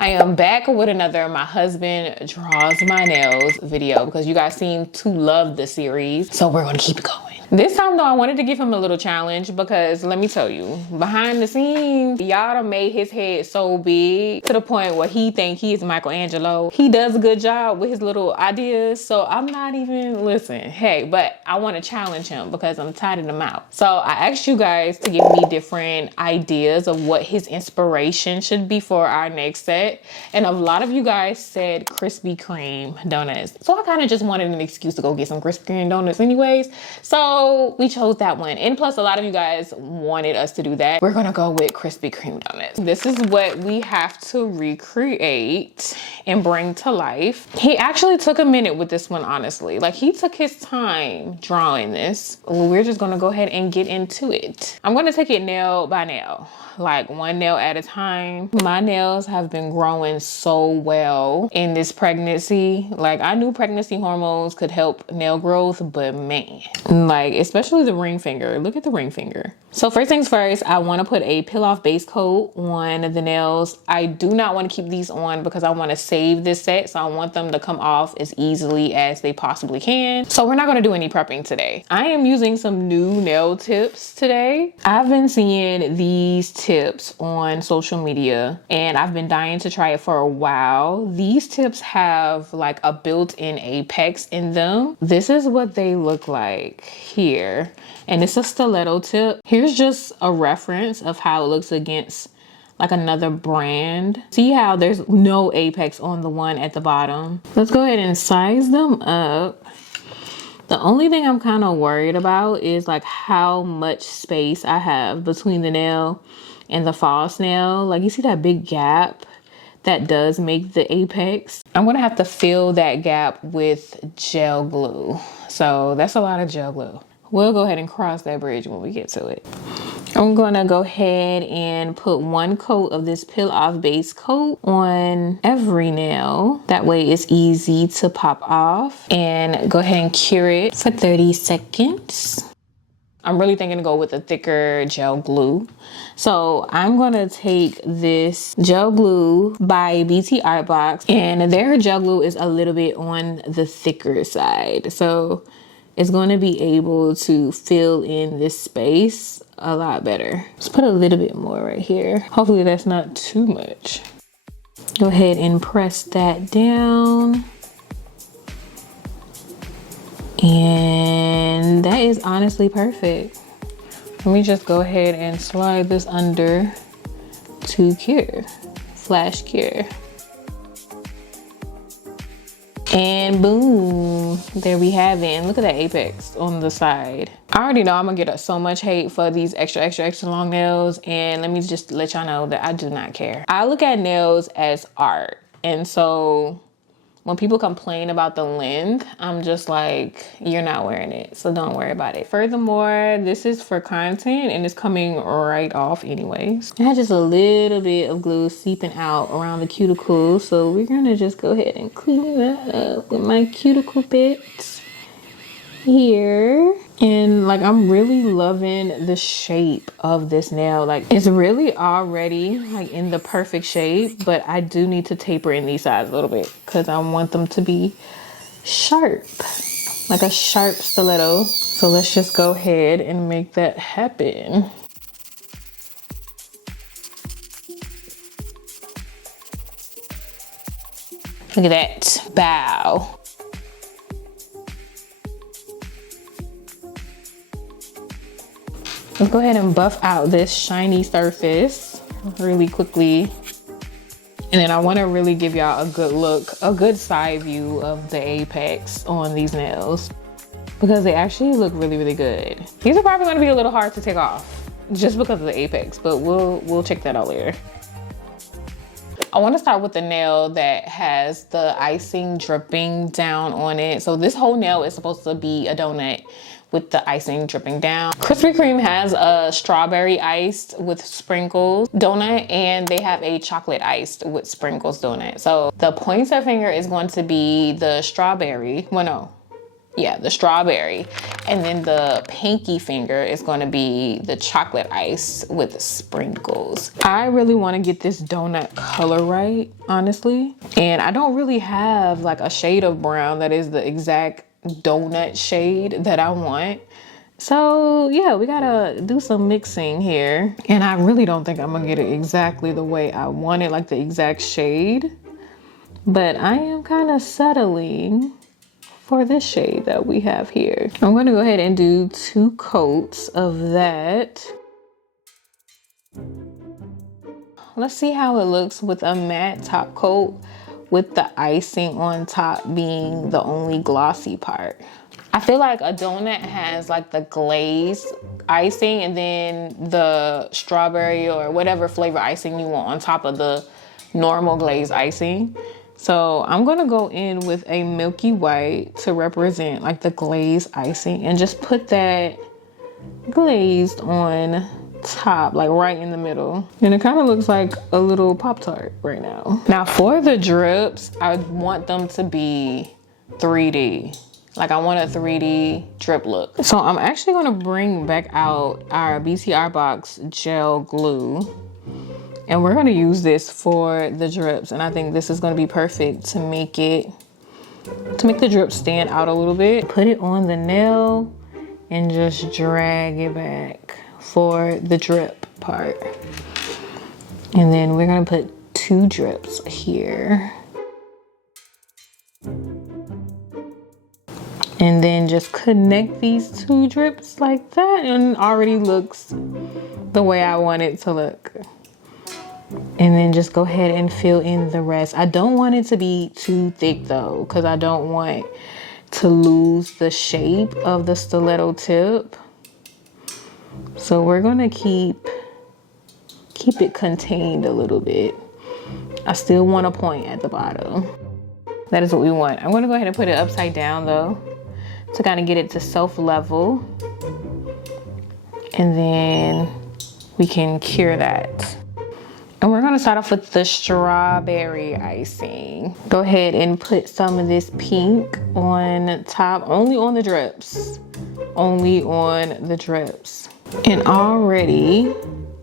I am back with another My Husband Draws My Nails video because you guys seem to love the series. So we're gonna keep it going. This time though, I wanted to give him a little challenge because let me tell you, behind the scenes, y'all done made his head so big to the point where he think he is Michelangelo. He does a good job with his little ideas. So I'm not even, listen, hey, but I want to challenge him because I'm tired of them out. So I asked you guys to give me different ideas of what his inspiration should be for our next set. And a lot of you guys said Krispy Kreme donuts. So I kind of just wanted an excuse to go get some Krispy Kreme donuts anyways. So we chose that one. And plus a lot of you guys wanted us to do that. We're gonna go with Krispy Kreme donuts. This is what we have to recreate and bring to life. He actually took a minute with this one, honestly. Like he took his time drawing this. We're just gonna go ahead and get into it. I'm gonna take it nail by nail, like one nail at a time. My nails have been growing so well in this pregnancy. Like I knew pregnancy hormones could help nail growth, but man, like especially the ring finger. Look at the ring finger. So first things first, I want to put a peel off base coat on the nails. I do not want to keep these on because I want to save this set. So I want them to come off as easily as they possibly can. So we're not going to do any prepping today. I am using some new nail tips today. I've been seeing these tips on social media and I've been dying to try it for a while. These tips have like a built-in apex in them. This is what they look like here. And it's a stiletto tip. Here's just a reference of how it looks against like another brand. See how there's no apex on the one at the bottom? Let's go ahead and size them up. The only thing I'm kind of worried about is like how much space I have between the nail and the false nail. Like you see that big gap that does make the apex. I'm gonna have to fill that gap with gel glue. So that's a lot of gel glue. We'll go ahead and cross that bridge when we get to it. I'm gonna go ahead and put one coat of this peel off base coat on every nail. That way it's easy to pop off, and go ahead and cure it for 30 seconds. I'm really thinking to go with a thicker gel glue. So I'm gonna take this gel glue by BT Art Box, and their gel glue is a little bit on the thicker side. So it's going to be able to fill in this space a lot better. Let's put a little bit more right here. Hopefully that's not too much. Go ahead and press that down. And that is honestly perfect. Let me just go ahead and slide this under to cure, flash cure. And boom, there we have it. And look at that apex on the side. I already know I'm gonna get so much hate for these extra long nails. And let me just let y'all know that I do not care. I look at nails as art. And so when people complain about the length, I'm just like, you're not wearing it, so don't worry about it. Furthermore, this is for content and it's coming right off anyways. I had just a little bit of glue seeping out around the cuticle, so we're gonna just go ahead and clean that up with my cuticle bits here. And like I'm really loving the shape of this nail. Like it's really already like in the perfect shape, but I do need to taper in these sides a little bit because I want them to be sharp, like a sharp stiletto. So let's just go ahead and make that happen. Look at that bow. Let's go ahead and buff out this shiny surface really quickly. And then I want to really give y'all a good look, a good side view of the apex on these nails because they actually look really good. These are probably going to be a little hard to take off just because of the apex, but we'll check that out later. I want to start with the nail that has the icing dripping down on it. So this whole nail is supposed to be a donut with the icing dripping down. Krispy Kreme has a strawberry iced with sprinkles donut, and they have a chocolate iced with sprinkles donut. So the pointer finger is going to be the strawberry. Well, no. Yeah, the strawberry. And then the pinky finger is going to be the chocolate ice with sprinkles. I really want to get this donut color right, honestly. And I don't really have like a shade of brown that is the exact donut shade that I want. So yeah, we gotta do some mixing here. And I really don't think I'm gonna get it exactly the way I want it, like the exact shade. But I am kind of settling for this shade that we have here. I'm gonna go ahead and do 2 coats of that. Let's see how it looks with a matte top coat with the icing on top being the only glossy part. I feel like a donut has like the glaze icing and then the strawberry or whatever flavor icing you want on top of the normal glaze icing. So I'm gonna go in with a milky white to represent like the glaze icing and just put that glazed on top, like right in the middle. And it kind of looks like a little Pop-Tart right now. Now for the drips, I want them to be 3D. Like I want a 3D drip look. So I'm actually gonna bring back out our BTR box gel glue. And we're gonna use this for the drips. And I think this is gonna be perfect to make the drip stand out a little bit. Put it on the nail and just drag it back for the drip part. And then we're gonna put 2 drips here. And then just connect these 2 drips like that, and it already looks the way I want it to look. And then just go ahead and fill in the rest. I don't want it to be too thick though, because I don't want to lose the shape of the stiletto tip. So we're gonna keep it contained a little bit. I still want a point at the bottom. That is what we want. I'm gonna go ahead and put it upside down though, to kind of get it to self-level. And then we can cure that. And we're gonna start off with the strawberry icing. Go ahead and put some of this pink on top, only on the drips. Only on the drips. And already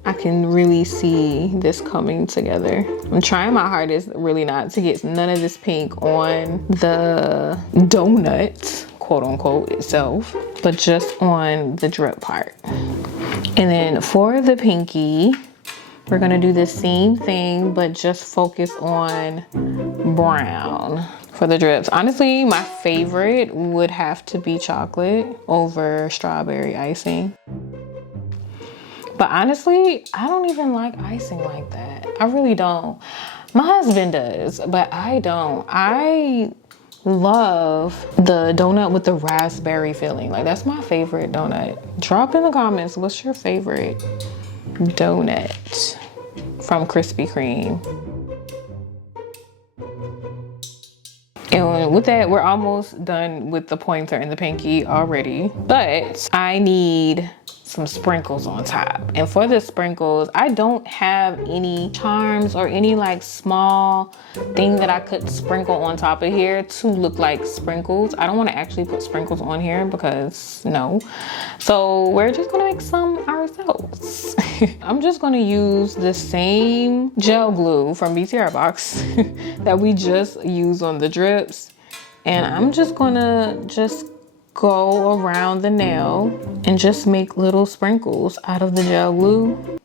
I can really see this coming together. I'm trying my hardest really not to get none of this pink on the donut, quote unquote, itself, but just on the drip part. And then for the pinky, we're gonna do the same thing, but just focus on brown for the drips. Honestly, my favorite would have to be chocolate over strawberry icing. But honestly, I don't even like icing like that. I really don't. My husband does, but I don't. I love the donut with the raspberry filling. Like that's my favorite donut. Drop in the comments, what's your favorite donut from Krispy Kreme? And with that, we're almost done with the pointer and the pinky already, but I need some sprinkles on top. And for the sprinkles, I don't have any charms or any like small thing that I could sprinkle on top of here to look like sprinkles. I don't want to actually put sprinkles on here because no. So we're just gonna make some ourselves. I'm just gonna use the same gel glue from BTR box that we just used on the drips. And I'm just gonna go around the nail and just make little sprinkles out of the gel glue.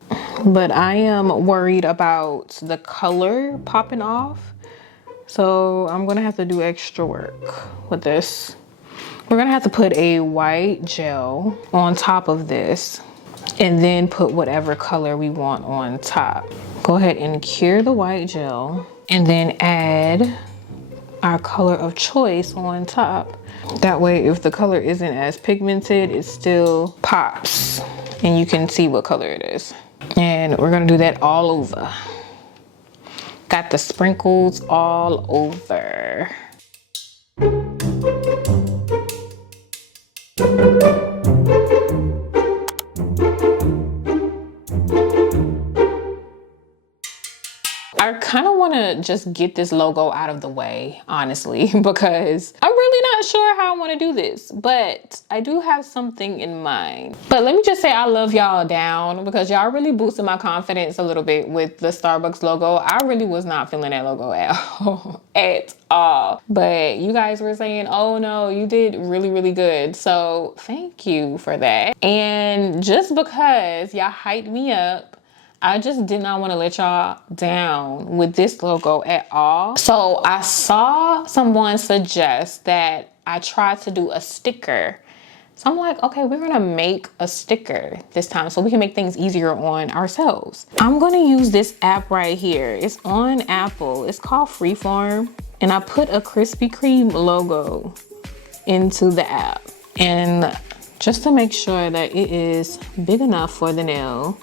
But I am worried about the color popping off, so I'm gonna have to do extra work with this. We're gonna have to put a white gel on top of this and then put whatever color we want on top. Go ahead and cure the white gel and then add our color of choice on top. That way, if the color isn't as pigmented, it still pops and you can see what color it is. And we're gonna do that all over. Got the sprinkles all over. I kind of want to just get this logo out of the way, honestly, because I'm really not sure how I want to do this, but I do have something in mind. But let me just say I love y'all down because y'all really boosted my confidence a little bit with the Starbucks logo. I really was not feeling that logo at all, at all. But you guys were saying, oh no, you did really, really good. So thank you for that. And just because y'all hyped me up, I just did not want to let y'all down with this logo at all. So I saw someone suggest that I try to do a sticker. So I'm like, okay, we're gonna make a sticker this time so we can make things easier on ourselves. I'm gonna use this app right here. It's on Apple. It's called Freeform. And I put a Krispy Kreme logo into the app. And just to make sure that it is big enough for the nail,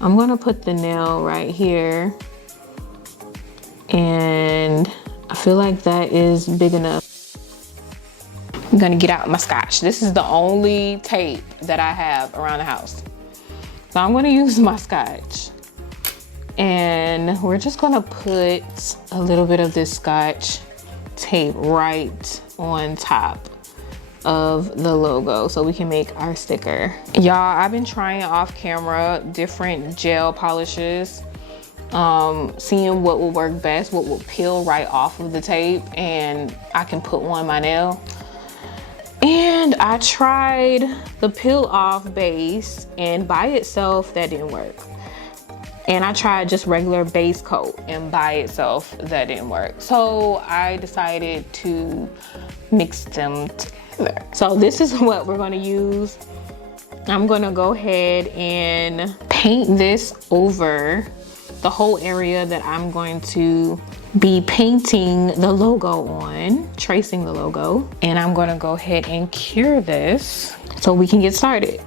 I'm gonna put the nail right here, and I feel like that is big enough. I'm gonna get out my scotch. This is the only tape that I have around the house. So I'm gonna use my scotch, and we're just gonna put a little bit of this scotch tape right on top of the logo so we can make our sticker. Y'all, I've been trying off camera different gel polishes, seeing what will work best, what will peel right off of the tape, and I can put on my nail. And I tried the peel off base, and by itself that didn't work. And I tried just regular base coat, and by itself that didn't work. So I decided to mix them together. So this is what we're gonna use. I'm gonna go ahead and paint this over the whole area that I'm going to be painting the logo on, tracing the logo. And I'm gonna go ahead and cure this so we can get started.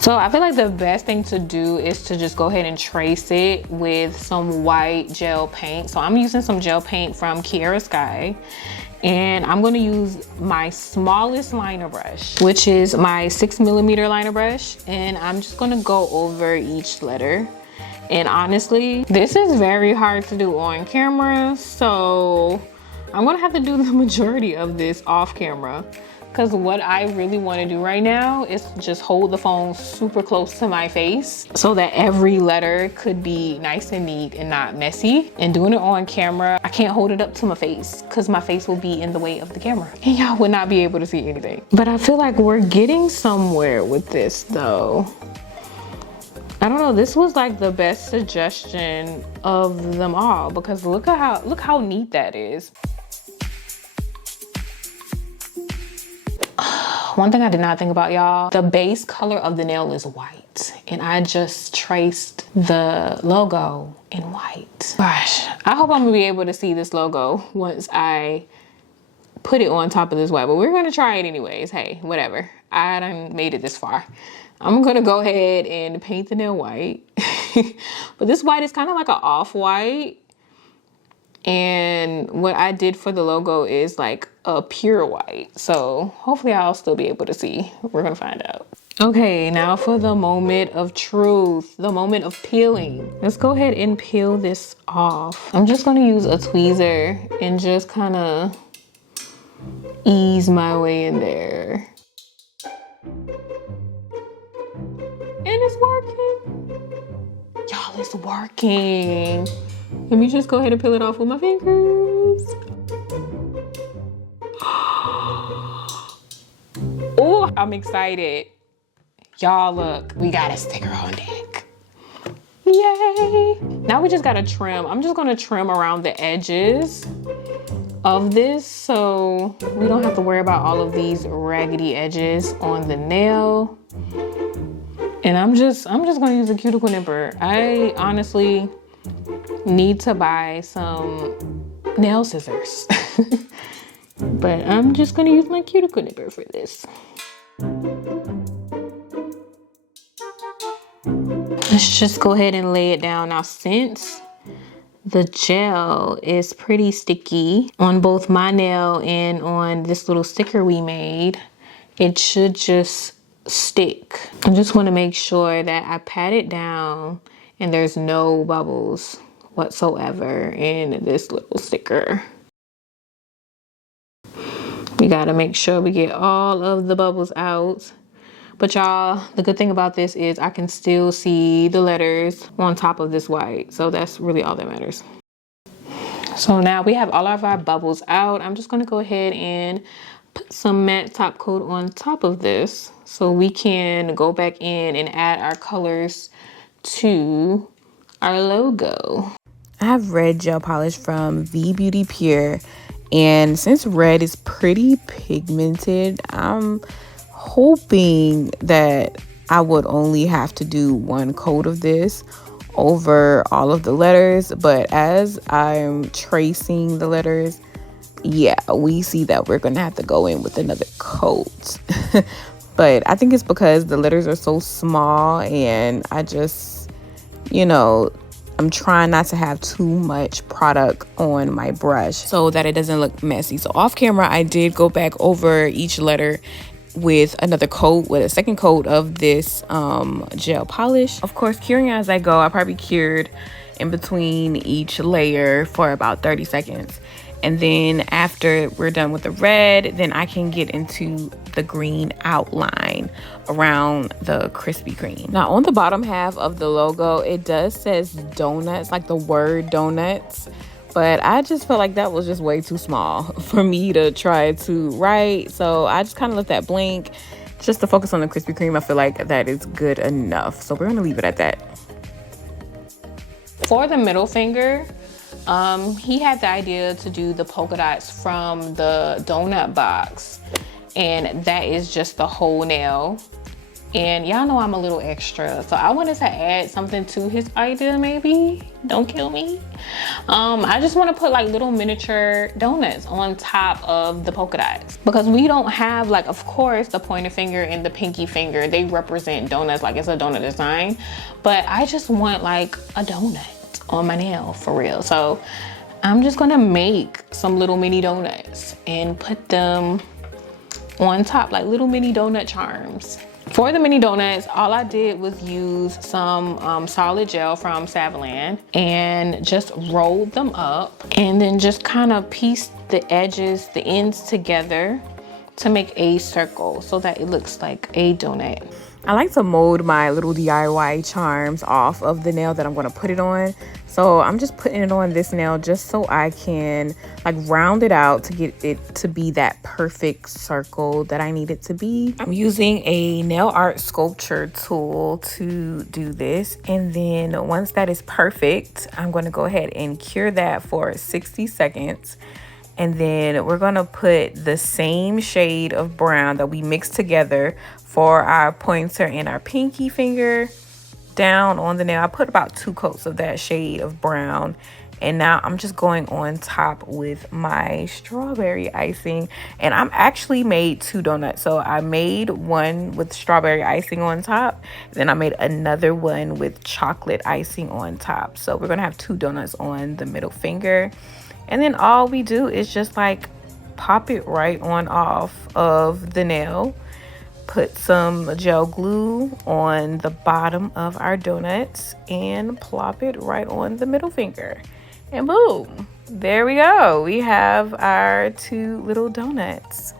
So I feel like the best thing to do is to just go ahead and trace it with some white gel paint. So I'm using some gel paint from Kiara Sky. And I'm gonna use my smallest liner brush, which is my 6mm liner brush. And I'm just gonna go over each letter. And honestly, this is very hard to do on camera. So I'm gonna have to do the majority of this off camera. Because what I really want to do right now is just hold the phone super close to my face so that every letter could be nice and neat and not messy. And doing it on camera, I can't hold it up to my face because my face will be in the way of the camera and y'all would not be able to see anything. But I feel like we're getting somewhere with this though. I don't know, this was like the best suggestion of them all because look how neat that is. One thing I did not think about, y'all, the base color of the nail is white, and I just traced the logo in white. Gosh, I hope I'm gonna be able to see this logo once I put it on top of this white, but we're gonna try it anyways. Hey, whatever. I done made it this far. I'm gonna go ahead and paint the nail white. But this white is kind of like an off-white. And what I did for the logo is like a pure white. So hopefully I'll still be able to see. We're gonna find out. Okay, now for the moment of truth, the moment of peeling. Let's go ahead and peel this off. I'm just gonna use a tweezer and just kind of ease my way in there. And it's working. Y'all, it's working. Let me just go ahead and peel it off with my fingers. Oh, I'm excited. Y'all, look, we got a sticker on deck. Yay. Now we just gotta trim. I'm just gonna trim around the edges of this so we don't have to worry about all of these raggedy edges on the nail. And I'm just gonna use a cuticle nipper. I honestly need to buy some nail scissors. But I'm just gonna use my cuticle nipper for this. Let's just go ahead and lay it down. Now, since the gel is pretty sticky on both my nail and on this little sticker we made, it should just stick. I just want to make sure that I pat it down and there's no bubbles whatsoever in this little sticker. We gotta make sure we get all of the bubbles out. But y'all, the good thing about this is I can still see the letters on top of this white. So that's really all that matters. So now we have all of our bubbles out. I'm just gonna go ahead and put some matte top coat on top of this so we can go back in and add our colors to our logo. I have red gel polish from V Beauty Pure, and since red is pretty pigmented, I'm hoping that I would only have to do one coat of this over all of the letters, but as I'm tracing the letters, yeah, we see that we're gonna have to go in with another coat. But I think it's because the letters are so small, and I just, you know, I'm trying not to have too much product on my brush so that it doesn't look messy. So off camera, I did go back over each letter with another coat, with a second coat of this gel polish. Of course, curing as I go. I probably cured in between each layer for about 30 seconds. And then after we're done with the red, then I can get into the green outline around the Krispy Kreme. Now on the bottom half of the logo, it does says donuts, like the word donuts. But I just felt like that was just way too small for me to try to write. So I just kind of let that blank just to focus on the Krispy Kreme. I feel like that is good enough. So we're gonna leave it at that. For the middle finger, he had the idea to do the polka dots from the donut box, and that is just the whole nail. And y'all know I'm a little extra, so I wanted to add something to his idea. Maybe don't kill me. I just want to put like little miniature donuts on top of the polka dots, because we don't have, like, of course the pointer finger and the pinky finger, they represent donuts, like it's a donut design, but I just want like a donut on my nail for real. So I'm just gonna make some little mini donuts and put them on top, like little mini donut charms. For the mini donuts, all I did was use some solid gel from Savaland and just rolled them up, and then just kind of pieced the edges, the ends together to make a circle so that it looks like a donut. I like to mold my little DIY charms off of the nail that I'm going to put it on. So I'm just putting it on this nail just so I can like round it out to get it to be that perfect circle that I need it to be. I'm using a nail art sculpture tool to do this. And then once that is perfect, I'm going to go ahead and cure that for 60 seconds. And then we're going to put the same shade of brown that we mixed together for our pointer and our pinky finger down on the nail. I put about 2 coats of that shade of brown. And now I'm just going on top with my strawberry icing. And I'm actually made 2 donuts. So I made one with strawberry icing on top. Then I made another one with chocolate icing on top. So we're going to have 2 donuts on the middle finger. And then all we do is just like pop it right on off of the nail. Put some gel glue on the bottom of our donuts and plop it right on the middle finger. And boom, there we go. We have our 2 little donuts.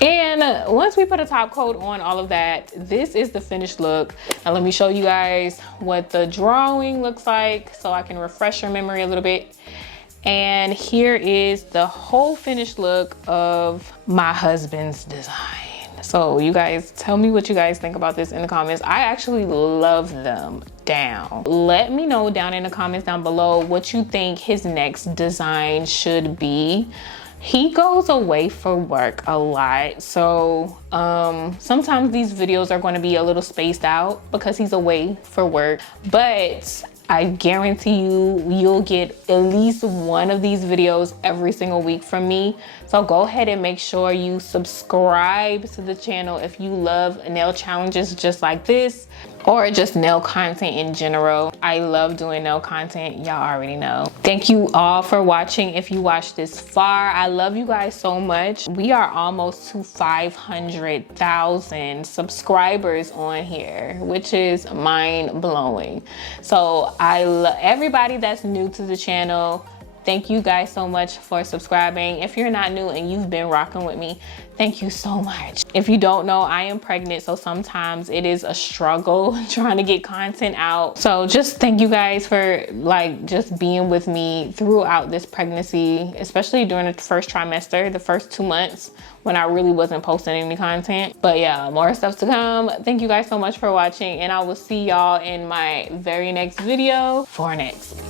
And once we put a top coat on all of that, this is the finished look. Now let me show you guys what the drawing looks like so I can refresh your memory a little bit. And here is the whole finished look of my husband's design. So you guys tell me what you guys think about this in the comments. I actually love them down. Let me know down in the comments down below what you think his next design should be. He goes away for work a lot, so sometimes these videos are going to be a little spaced out because he's away for work, but I guarantee you'll get at least one of these videos every single week from me. So go ahead and make sure you subscribe to the channel if you love nail challenges just like this. or just nail content in general. I love doing nail content, y'all already know. Thank you all for watching. If you watched this far, I love you guys so much. We are almost to 500,000 subscribers on here, which is mind blowing. So I love everybody that's new to the channel. Thank you guys so much for subscribing. If you're not new and you've been rocking with me, thank you so much. If you don't know, I am pregnant, so sometimes it is a struggle trying to get content out. So just thank you guys for like just being with me throughout this pregnancy, especially during the first trimester, the first 2 months when I really wasn't posting any content. But yeah, more stuff to come. Thank you guys so much for watching, and I will see y'all in my very next video for next.